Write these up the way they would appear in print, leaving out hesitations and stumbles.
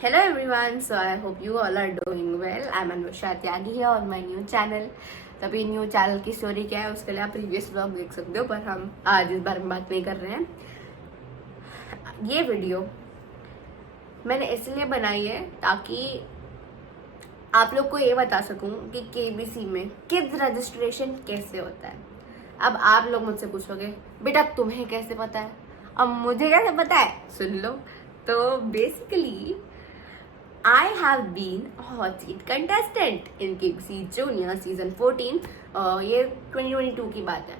Hello everyone, so I hope you all are doing well. I'm Anusha Tyagi here on my new channel. तो अभी new channel की story क्या है उसके लिए आप प्रीवियस व्लॉग देख सकते हो, पर हम आज इस बारे में बात नहीं कर रहे हैं। ये वीडियो मैंने इसलिए बनाई है ताकि आप लोग को ये बता सकूं कि केबीसी में किड्स रजिस्ट्रेशन कैसे होता है। अब आप लोग मुझसे पूछोगे बेटा तुम्हें कैसे पता है, अब मुझे कैसे पता है, सुन लो। तो basically I have been a hot seat contestant in KBC Junior Season 14. ये 2022 की बात है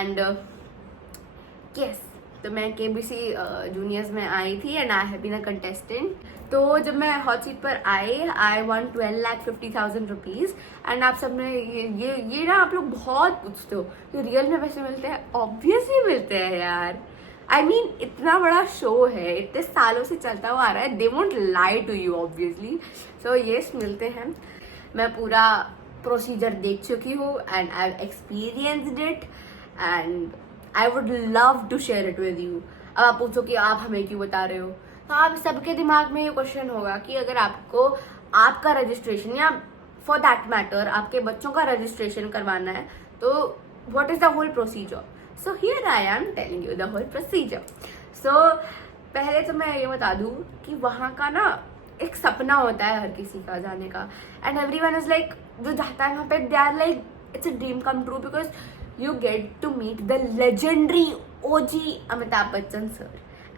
एंड yes, तो मैं KBC जूनियर्स में आई थी and I have been a contestant. तो जब मैं हॉट सीट पर आई वन 12,50,000 रुपीज़ एंड आप सब ने ये ना आप लोग बहुत पूछते हो कि रियल में पैसे मिलते हैं। ऑब्वियसली मिलते हैं यार। I mean, इतना बड़ा शो है, इतने सालों से चलता हुआ आ रहा है, they won't lie to you obviously. So yes, मिलते हैं। मैं पूरा प्रोसीजर देख चुकी हूँ and I have experienced it and I would love to share it with you. अब आप पूछो कि आप हमें क्यों बता रहे हो, तो आप सबके दिमाग में ये क्वेश्चन होगा कि अगर आपको आपका रजिस्ट्रेशन या फॉर दैट मैटर आपके बच्चों का रजिस्ट्रेशन करवाना है तो what is the whole procedure. So here I am telling you the whole procedure. So पहले तो मैं ये बता दूँ कि वहाँ का ना एक सपना होता है हर किसी का जाने का एंड एवरीवन इज लाइक जो जाता है वहाँ पे they are like it's a dream come true because you get to meet the legendary OG Amitabh Bachchan sir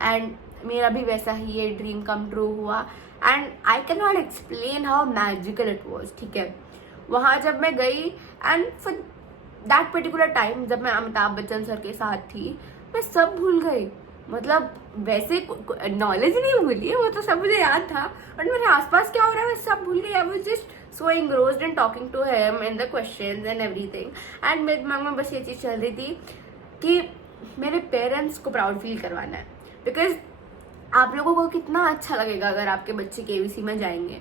and मेरा भी वैसा ही ये ड्रीम कम ट्रू हुआ and I can not explain how magical it was. ठीक है, वहाँ जब मैं गई and for that particular time जब मैं अमिताभ बच्चन सर के साथ थी मैं सब भूल गई। मतलब वैसे नॉलेज नहीं भूली है, वो तो सब मुझे याद था, बट मेरे आसपास क्या हो रहा है मैं सब भूल गई। I was just so engrossed in talking to him and the questions and everything and मेरे दिमाग में बस ये चीज़ चल रही थी कि मेरे पेरेंट्स को प्राउड फील करवाना है। बिकॉज आप लोगों को कितना अच्छा लगेगा अगर आपके बच्चे केबीसी में जाएंगे।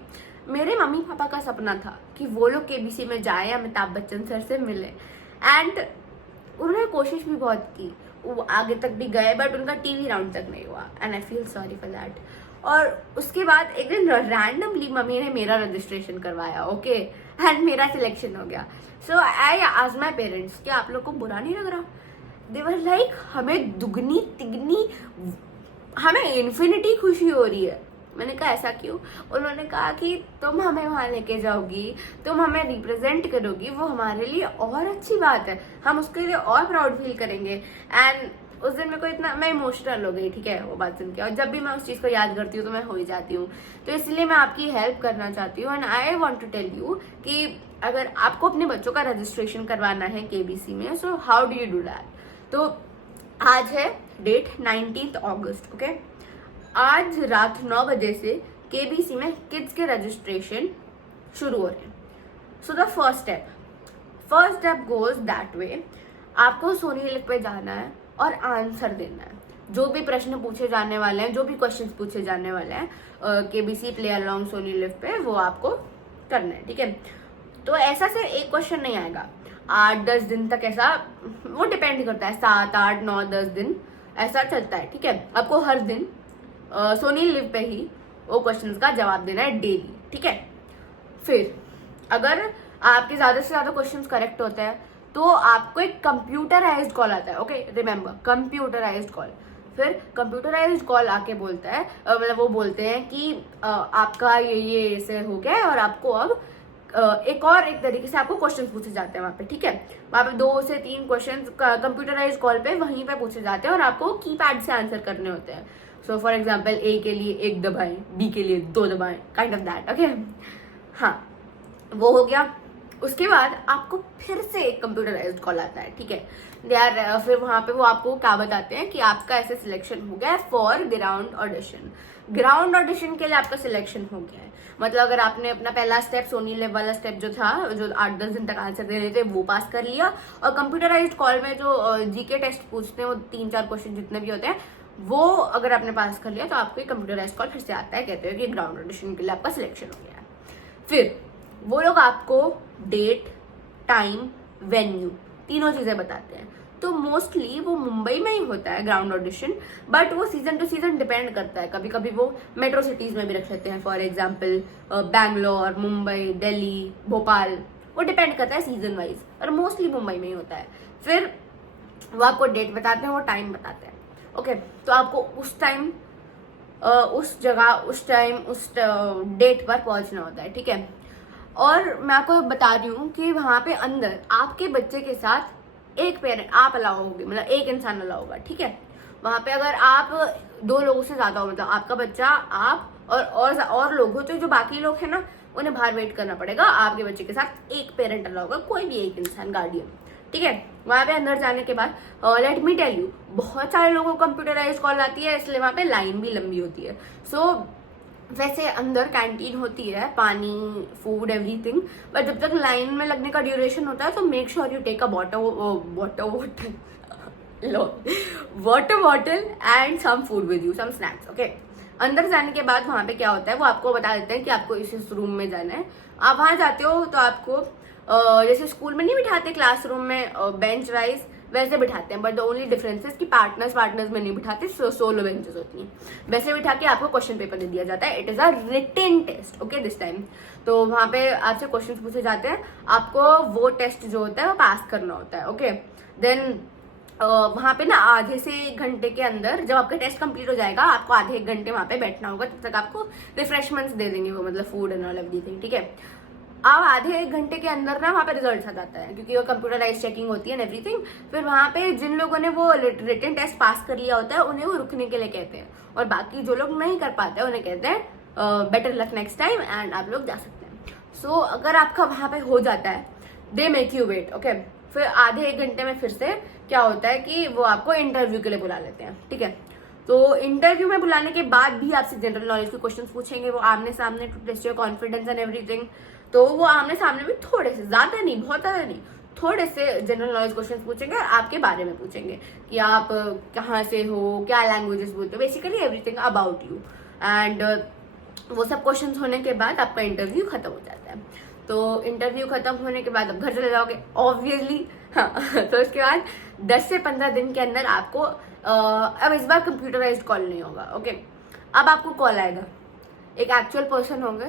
मेरे मम्मी पापा का सपना था कि वो लोग केबीसी में जाए, अमिताभ बच्चन सर से मिले एंड उन्होंने कोशिश भी बहुत की, वो आगे तक भी गए बट उनका टीवी राउंड तक नहीं हुआ and I feel sorry for that. और उसके बाद एक दिन रैंडमली मम्मी ने मेरा रजिस्ट्रेशन करवाया, ओके, एंड मेरा सिलेक्शन हो गया। सो आई आस्क्ड माय पेरेंट्स कि आप लोग को बुरा नहीं लग रहा। दे वर लाइक हमें दुगनी तिगनी, हमें इन्फिनिटी खुशी हो रही है। मैंने कहा ऐसा क्यों? उन्होंने कहा कि तुम हमें वहाँ लेके जाओगी, तुम हमें रिप्रेजेंट करोगी, वो हमारे लिए और अच्छी बात है, हम उसके लिए और प्राउड फील करेंगे। एंड उस दिन मेरे को इतना मैं इमोशनल हो गई, ठीक है, वो बात सुन के। और जब भी मैं उस चीज़ को याद करती हूँ तो मैं हो ही जाती हूँ। तो इसलिए मैं आपकी हेल्प करना चाहती हूँ and I want to tell you कि अगर आपको अपने बच्चों का रजिस्ट्रेशन करवाना है केबीसी में, so how do you do that. तो आज है डेट 19 अगस्त, ओके। आज रात 9 बजे से केबीसी में किड्स के रजिस्ट्रेशन शुरू हो रहे हैं। So the first step goes that way. आपको सोनी लिख पे जाना है और आंसर देना है। जो भी प्रश्न पूछे जाने वाले हैं, जो भी क्वेश्चंस पूछे जाने वाले हैं KBC play along Sony LIV पे, वो आपको करना है, ठीक है। तो ऐसा सिर्फ एक क्वेश्चन नहीं आएगा, 8-10 दिन तक, ऐसा वो डिपेंड करता है, 7, 8, 9, 10 दिन ऐसा चलता है, ठीक है। आपको हर दिन सोनी लिव पे ही वो क्वेश्चंस का जवाब देना है डेली, ठीक है। फिर अगर आपके ज़्यादा से ज़्यादा क्वेश्चंस करेक्ट होते हैं तो आपको एक कंप्यूटराइज्ड कॉल आता है, ओके, रिमेंबर, कंप्यूटराइज्ड कॉल। फिर कंप्यूटराइज्ड कॉल आके बोलता है, मतलब वो बोलते हैं कि आपका ये ऐसे हो गया है और आपको अब एक तरीके से आपको क्वेश्चन पूछे जाते हैं वहाँ पे, ठीक है। वहाँ पे 2 से 3 क्वेश्चन कंप्यूटराइज्ड कॉल पे वहीं पे पूछे जाते हैं और आपको कीपैड से आंसर करने होते हैं। सो फॉर एग्जाम्पल ए के लिए 1 दबाएं, बी के लिए 2 दबाएं, काइंड ऑफ दैट, ओके। हाँ, वो हो गया। उसके बाद आपको फिर से एक कंप्यूटराइज्ड कॉल आता है, ठीक है। फिर वहाँ पे वो आपको क्या बताते हैं कि आपका ऐसे सिलेक्शन हो गया है for ground audition. Ground audition के लिए आपका सिलेक्शन हो गया है, मतलब अगर आपने अपना पहला स्टेप सोनी लेव वाला स्टेप जो था, जो 8-10 दिन तक आंसर दे रहे थे, वो पास कर लिया, और कंप्यूटराइज्ड कॉल में जो जीके टेस्ट पूछते हैं, वो 3-4 क्वेश्चन जितने भी होते हैं, वो अगर आपने पास कर लिया तो आपको कंप्यूटराइज्ड कॉल फिर से आता है, कहते हैं कि ग्राउंड ऑडिशन के लिए आपका सिलेक्शन हो गया है। फिर वो लोग आपको डेट, टाइम, वेन्यू, तीनों चीज़ें बताते हैं। तो मोस्टली वो मुंबई में ही होता है ग्राउंड ऑडिशन, बट वो सीजन टू सीजन डिपेंड करता है। कभी कभी वो मेट्रो सिटीज में भी रख लेते हैं, फॉर एग्जाम्पल बैंगलोर, मुंबई, दिल्ली, भोपाल, वो डिपेंड करता है सीजन वाइज, और मोस्टली मुंबई में ही होता है। फिर वो आपको डेट बताते हैं, वो टाइम बताते हैं। ओके, तो आपको उस टाइम उस जगह उस टाइम उस डेट पर पहुंचना होता है, ठीक है। और मैं आपको बता रही हूँ कि वहाँ पे अंदर आपके बच्चे के साथ एक पेरेंट आप अलाउ होगे, मतलब एक इंसान अलाउ होगा, ठीक है। वहाँ पे अगर आप 2 लोगों से ज्यादा हो, मतलब आपका बच्चा, आप और लोग हो, तो जो बाकी लोग हैं ना उन्हें बाहर वेट करना पड़ेगा। आपके बच्चे के साथ एक पेरेंट अलाउ होगा, कोई भी एक इंसान, गार्डियन, ठीक है। वहां पे अंदर जाने के बाद लेट मी टेल यू, बहुत सारे लोगों को कंप्यूटराइज कॉल आती है, इसलिए वहां पे लाइन भी लंबी होती है। सो वैसे अंदर कैंटीन होती है, पानी, फूड, एवरीथिंग, बट जब तक लाइन में लगने का ड्यूरेशन होता है तो make sure you take a water bottle and some food with you, some snacks, okay. अंदर जाने के बाद वहां पे क्या होता है वो आपको बता देते हैं कि आपको इस रूम में जाना है। आप वहां जाते हो तो आपको जैसे स्कूल में नहीं बिठाते क्लासरूम में बेंच वाइज, वैसे बिठाते हैं, बट द ओनली डिफरेंस है कि पार्टनर्स में नहीं बिठाते, सोलो बेंचेस होती हैं। वैसे बिठा के आपको क्वेश्चन पेपर दे दिया जाता है। It is a written test, okay, this time. तो वहां पे आपसे क्वेश्चन पूछे जाते हैं, आपको वो टेस्ट जो होता है वो पास करना होता है, ओके। देन वहां पे ना आधे से 1 घंटे के अंदर जब आपका टेस्ट कंप्लीट हो जाएगा, आपको आधे 1 घंटे वहां पे बैठना होगा, तब तक आपको रिफ्रेशमेंट्स दे देंगे वो, मतलब फूड एंड ऑल एवरीथिंग, ठीक है। अब आधे 1 घंटे के अंदर ना वहाँ पे रिजल्ट आ जाता है, क्योंकि वो कंप्यूटराइज चेकिंग होती है एंड एवरीथिंग। फिर वहाँ पे जिन लोगों ने वो रिटन टेस्ट पास कर लिया होता है उन्हें वो रुकने के लिए कहते हैं, और बाकी जो लोग नहीं कर पाते उन्हें कहते हैं better luck next time, and आप लोग जा सकते हैं। सो अगर आपका वहाँ पे हो जाता है, they make you wait, okay. फिर आधे 1 घंटे में फिर से क्या होता है कि वो आपको इंटरव्यू के लिए बुला लेते हैं, ठीक है। तो इंटरव्यू में बुलाने के बाद भी आपसे जनरल नॉलेज के क्वेश्चन पूछेंगे, वो आमने सामने, to test your confidence and everything. तो वो आमने सामने भी थोड़े से, ज्यादा नहीं, बहुत ज्यादा नहीं, थोड़े से जनरल नॉलेज क्वेश्चन पूछेंगे और आपके बारे में पूछेंगे कि आप कहाँ से हो, क्या लैंग्वेजेस बोलते हो, basically everything about you. And वो सब क्वेश्चंस होने के बाद आपका इंटरव्यू खत्म हो जाता है। तो इंटरव्यू खत्म होने के बाद आप घर चले जाओगे ऑब्वियसली, हाँ। तो उसके बाद 10 से 15 दिन के अंदर आपको अब इस बार कंप्यूटराइज्ड कॉल नहीं होगा, ओके। अब आपको कॉल आएगा, एक एक्चुअल पर्सन होंगे,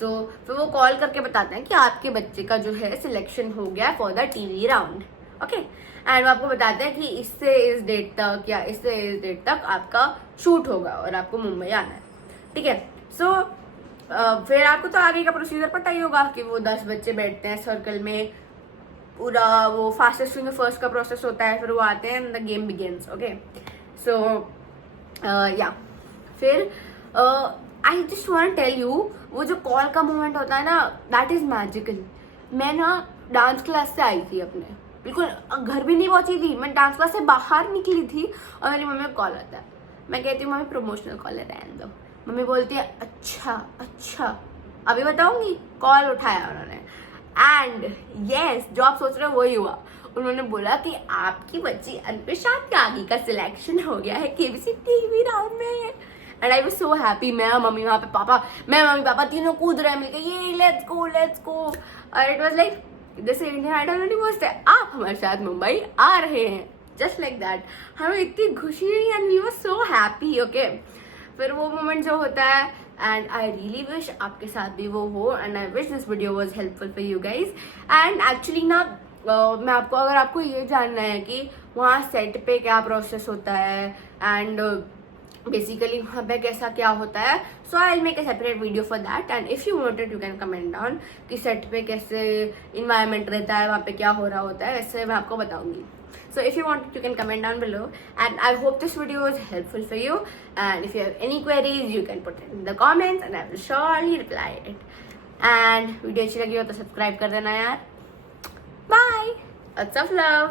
तो फिर वो कॉल करके बताते हैं कि आपके बच्चे का जो है सिलेक्शन हो गया for the TV round, okay. And वो आपको बताते हैं कि इससे इस डेट तक या इससे इस डेट तक आपका शूट होगा और आपको मुंबई आना है, ठीक है। सो फिर आपको तो आगे का प्रोसीजर पता ही होगा कि वो 10 बच्चे बैठते हैं सर्कल में, पूरा वो फास्टेस्ट फिंगर फर्स्ट का प्रोसेस होता है, फिर वो आते हैं, the game begins, okay. So या फिर I just want tell you, वो जो कॉल का मोमेंट होता है ना, दैट इज मैजिकल। मैं ना डांस क्लास से आई थी अपने, बिल्कुल घर भी नहीं पहुंची थी, मैं डांस क्लास से बाहर निकली थी और मेरी मम्मी को कॉल आता है। मैं कहती हूँ मम्मी प्रमोशनल कॉल है, रहने दो। मम्मी बोलती है अच्छा अभी बताऊंगी। कॉल उठाया उन्होंने, एंड यस, जो आप सोच रहे हो वही हुआ। उन्होंने बोला कि आपकी बच्ची अनपेशा त्यागी का सिलेक्शन हो गया है केबीसी टीवी राउंड में। And I was so happy. मैं मम्मी वहाँ पे मम्मी पापा तीनों कूद रहे हैं मिलकर, ये लेट्स गो। और इट वाज लाइक जैसे इंडियन आइडल नहीं पहुंचते, आप हमारे साथ मुंबई आ रहे हैं, जस्ट लाइक दैट। हमें इतनी खुशी हुई and we were so happy, okay. फिर वो मोमेंट जो होता है, एंड आई रियली विश आपके साथ भी वो हो, and I wish this video was helpful for you guys. And actually ना मैं अगर आपको ये जानना है कि वहाँ सेट पे क्या प्रोसेस होता है एंड बेसिकली वहाँ पे कैसा क्या होता है, so I will make a separate video for that. And if you wanted you can comment down कि सेट पे कैसे इन्वायरमेंट रहता है, वहाँ पे क्या हो रहा होता है, वैसे मैं आपको बताऊंगी। So if you want, you can comment down below, and I hope this video was helpful for you. And if you have any queries, you can put it in the comments, and I will surely reply it. And video अच्छी लगी हो तो subscribe कर देना यार। Bye. Lots of love.